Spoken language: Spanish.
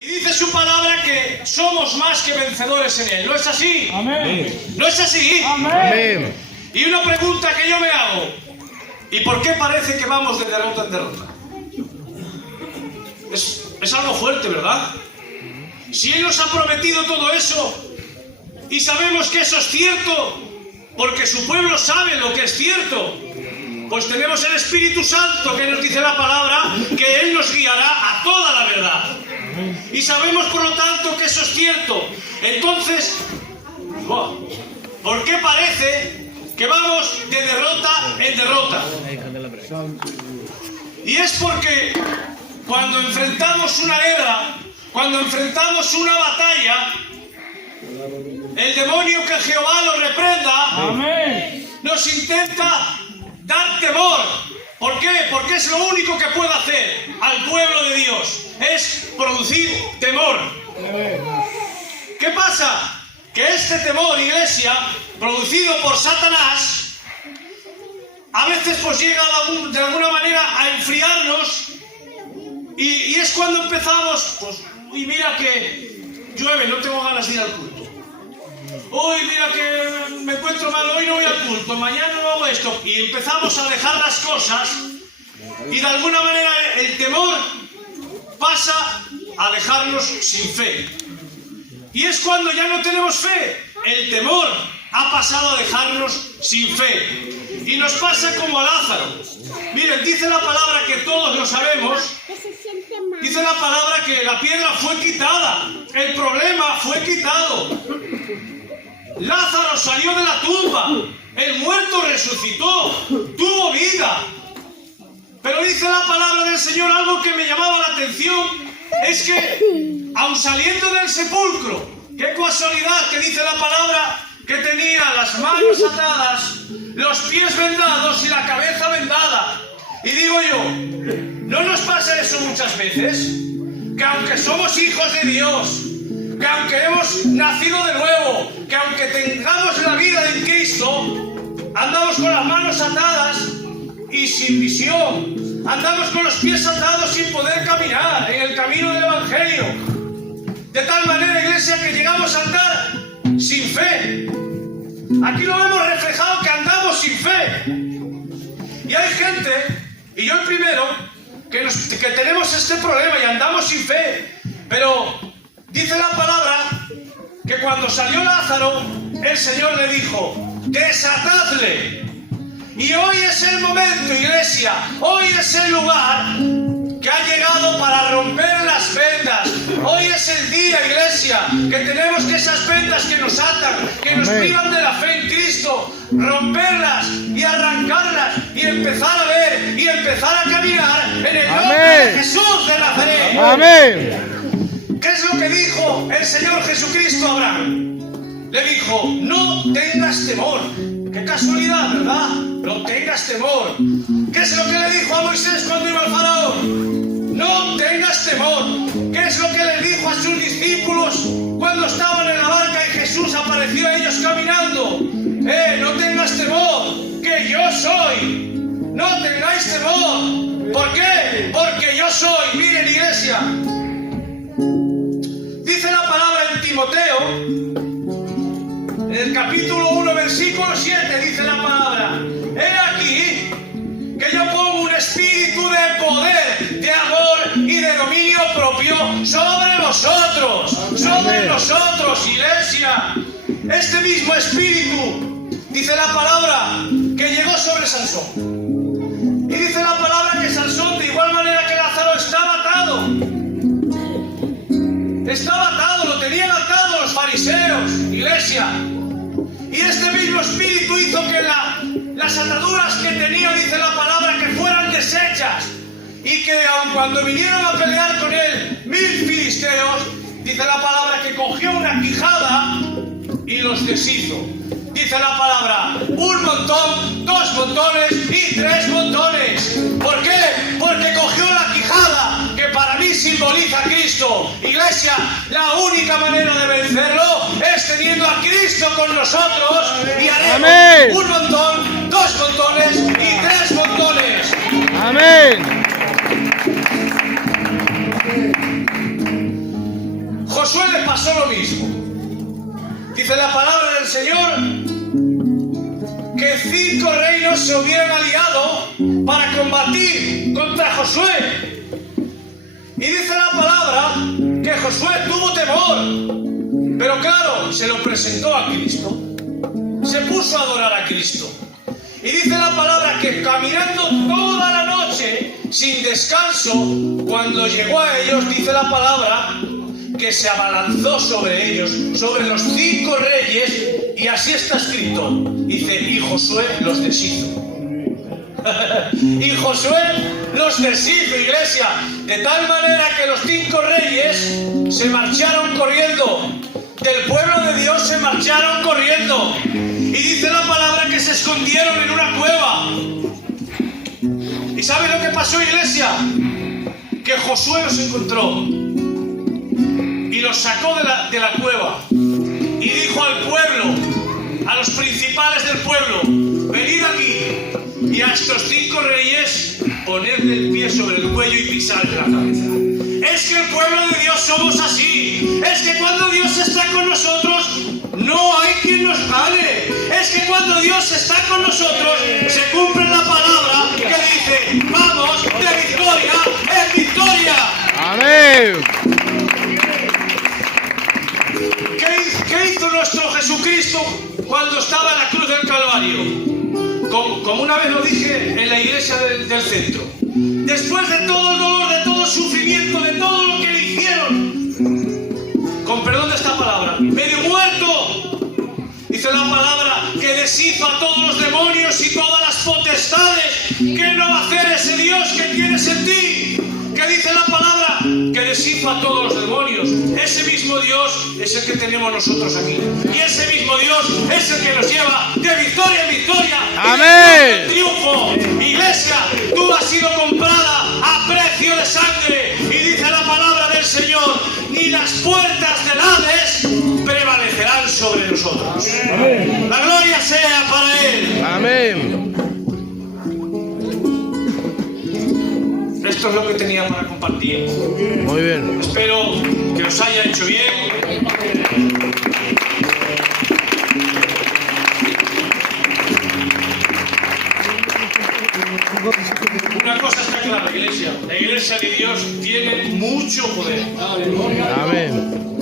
Y dice su palabra que somos más que vencedores en Él. ¿No es así? Amén. ¿No es así? Amén. Y una pregunta que yo me hago. ¿Y por qué parece que vamos de derrota en derrota? Es algo fuerte, ¿verdad? Si Él nos ha prometido todo eso y sabemos que eso es cierto, porque su pueblo sabe lo que es cierto, pues tenemos el Espíritu Santo que nos dice la palabra que Él nos guiará a toda la verdad. Y sabemos por lo tanto que eso es cierto. Entonces, ¿por qué parece que vamos de derrota en derrota? Y es porque cuando enfrentamos una guerra, cuando enfrentamos una batalla, el demonio, que Jehová lo reprenda, Amén, nos intenta dar temor. ¿Por qué? Porque es lo único que puede hacer al pueblo de Dios, es producir temor. ¿Qué pasa? Que este temor, iglesia, producido por Satanás, a veces pues llega de alguna manera a enfriarnos y es cuando empezamos, pues, uy, mira que llueve, no tengo ganas de ir al culto. Uy, mira que me encuentro mal, hoy no voy al culto, mañana no hago esto. Y empezamos a dejar las cosas y de alguna manera el temor pasa a dejarnos sin fe. Y es cuando ya no tenemos fe. El temor ha pasado a dejarnos sin fe. Y nos pasa como a Lázaro. Miren, dice la palabra que todos lo sabemos. Dice la palabra que la piedra fue quitada. El problema fue quitado. Lázaro salió de la tumba. El muerto resucitó. Tuvo vida. Pero dice la palabra del Señor algo que me llamaba la atención. Es que, aun saliendo del sepulcro, qué casualidad que dice la palabra que tenía las manos atadas, los pies vendados y la cabeza vendada. Y digo yo, ¿no nos pasa eso muchas veces? Que aunque somos hijos de Dios, que aunque hemos nacido de nuevo, que aunque tengamos la vida en Cristo, andamos con las manos atadas y sin visión. Andamos con los pies atados sin poder caminar en el camino del Evangelio. De tal manera, iglesia, que llegamos a andar sin fe. Aquí lo vemos reflejado que andamos sin fe. Y hay gente, y yo el primero, que tenemos este problema y andamos sin fe. Pero dice la palabra que cuando salió Lázaro, el Señor le dijo: desatadle. Y hoy es el momento, iglesia, hoy es el lugar que ha llegado para romper las vendas. Hoy es el día, iglesia, que tenemos que esas vendas que nos atan, que nos privan de la fe en Cristo, romperlas y arrancarlas y empezar a ver y empezar a caminar en el nombre de Jesús de Nazaret. amén. ¿Qué es lo que dijo el Señor Jesucristo a Abraham? Le dijo: no tengas temor. Qué casualidad, ¿verdad? No tengas temor. ¿Qué es lo que le dijo a Moisés cuando iba al faraón? No tengas temor. ¿Qué es lo que le dijo a sus discípulos cuando estaban en la barca y Jesús apareció a ellos caminando? No tengas temor, que yo soy. No tengáis temor. ¿Por qué? Porque yo soy. Miren, iglesia, dice la palabra en Timoteo, en el capítulo 1, versículo 7, dice la palabra: he aquí que yo pongo un espíritu de poder, de amor y de dominio propio sobre vosotros, sobre nosotros, iglesia. Este mismo espíritu, dice la palabra, que llegó sobre Sansón. Y dice la palabra que Sansón, de igual manera que Lázaro, estaba atado. Estaba atado, lo tenían atado los fariseos, iglesia. Y este mismo espíritu hizo que las ataduras que tenía, dice la palabra, que fueran deshechas. Y que aun cuando vinieron a pelear con él 1000 filisteos, dice la palabra que cogió una quijada y los deshizo. Dice la palabra: un montón, 2 montones y 3 montones. ¿Por qué? Porque cogió la quijada, que para mí simboliza a Cristo. Iglesia, la única manera de vencerlo es teniendo a Cristo con nosotros, y haremos un montón, 2 montones y 3 montones. Amén. Josué le pasó lo mismo. Dice la palabra del Señor que 5 reinos se hubieran aliado para combatir contra Josué. Y dice la palabra que Josué tuvo temor, pero claro, se lo presentó a Cristo. Se puso a adorar a Cristo. Y dice la palabra que caminando toda la noche, sin descanso, cuando llegó a ellos, dice la palabra que se abalanzó sobre ellos, sobre los 5 reyes, y así está escrito. Dice, y Josué los deshizo. Y Josué los deshizo, iglesia, de tal manera que los 5 reyes se marcharon corriendo. Del pueblo de Dios se marcharon corriendo. Y dice la palabra que se escondieron en una cueva. ¿Y sabe lo que pasó, iglesia? Que Josué los encontró y los sacó de la cueva y dijo al pueblo, a los principales del pueblo, venid aquí, y a estos 5 reyes ponedle el pie sobre el cuello y pisadle la cabeza. Es que el pueblo de Dios somos así. Es que cuando Dios está con nosotros, no hay quien nos gane. Es que cuando Dios está con nosotros, se cumple la palabra que dice, vamos de victoria en victoria. Amén. ¿Qué hizo nuestro Jesucristo cuando estaba en la cruz del Calvario? Como una vez lo dije en la iglesia del centro. Después de todo el dolor, de todo el sufrimiento, de todo lo que le hicieron, con perdón de esta palabra, medio muerto, dice la palabra que deshizo a todos los demonios y todas las potestades. ¿Qué no va a hacer ese Dios que tienes en ti? Que dice la palabra que deshizo a todos los demonios. Ese mismo Dios es el que tenemos nosotros aquí. Y ese mismo Dios es el que nos lleva de victoria en victoria. Amén. Y de triunfo. Iglesia, tú has sido comprada a precio de sangre. Y dice la palabra del Señor, ni las puertas del Hades prevalecerán sobre nosotros. Amén. La gloria sea para Él. Amén. Esto es lo que tenía para compartir. Muy bien. Espero que os haya hecho bien. Una cosa está clara, iglesia. La iglesia de Dios tiene mucho poder. Amén.